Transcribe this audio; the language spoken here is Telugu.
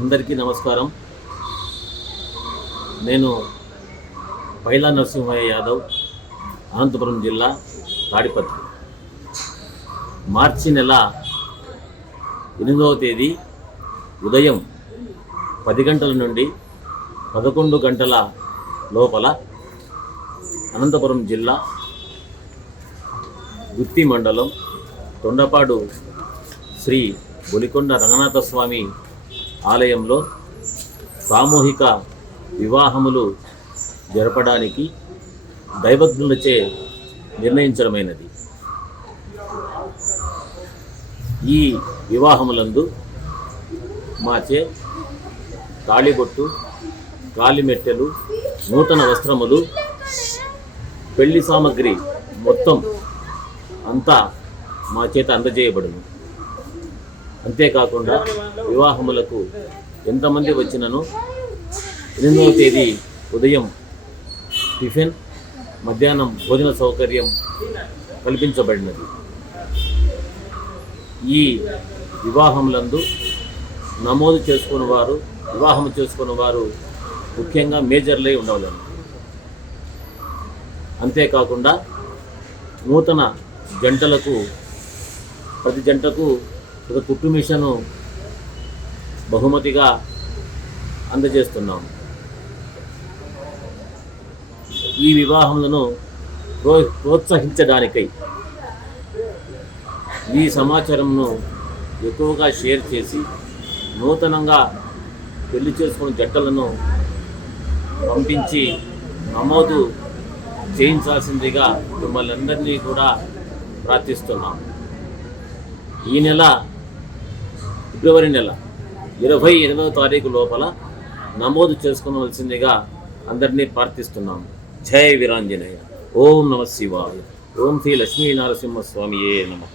అందరికీ నమస్కారం. నేను పైలా నరసింహయ్య యాదవ్, అనంతపురం జిల్లా తాడిపత్రి. మార్చి నెల 8వ తేదీ ఉదయం 10 గంటల నుండి 11 గంటల లోపల అనంతపురం జిల్లా గుత్తి మండలం తొండపాడు శ్రీ బొలికొండ రంగనాథస్వామి ఆలయంలో సామూహిక వివాహములు జరపడానికి దైవజ్ఞులచే నిర్ణయించడమైనది. ఈ వివాహములందు మాచే తాళిబొట్టు, కాలిమెట్టెలు, నూతన వస్త్రములు, పెళ్లి సామగ్రి మొత్తం అంతా మా చేత అందజేయబడును. అంతేకాకుండా వివాహములకు ఎంతమంది వచ్చినను 8వ తేదీ ఉదయం టిఫిన్, మధ్యాహ్నం భోజన సౌకర్యం కల్పించబడినది. ఈ వివాహములందు నమోదు వివాహం చేసుకున్న వారు ముఖ్యంగా మేజర్లై ఉండవలను. అంతేకాకుండా నూతన జంటలకు ప్రతి జంటకు ఒక కుట్టు మిషను బహుమతిగా అందజేస్తున్నాము. ఈ వివాహములను ప్రోత్సహించడానికై ఈ సమాచారంను ఎక్కువగా షేర్ చేసి నూతనంగా పెళ్లి చేసుకున్న జంటలను పంపించి నమోదు చేయించాల్సిందిగా మిమ్మల్ని అందరినీ కూడా ప్రార్థిస్తున్నాం. ఈ నెల ఫిబ్రవరి నెల 28వ తారీఖు లోపల నమోదు చేసుకోవలసిందిగా అందరినీ ప్రార్థిస్తున్నాము. జై వీరాంజనేయ. ఓం నమ శివాయ. ఓం శ్రీ లక్ష్మీ నరసింహస్వామియే నమః.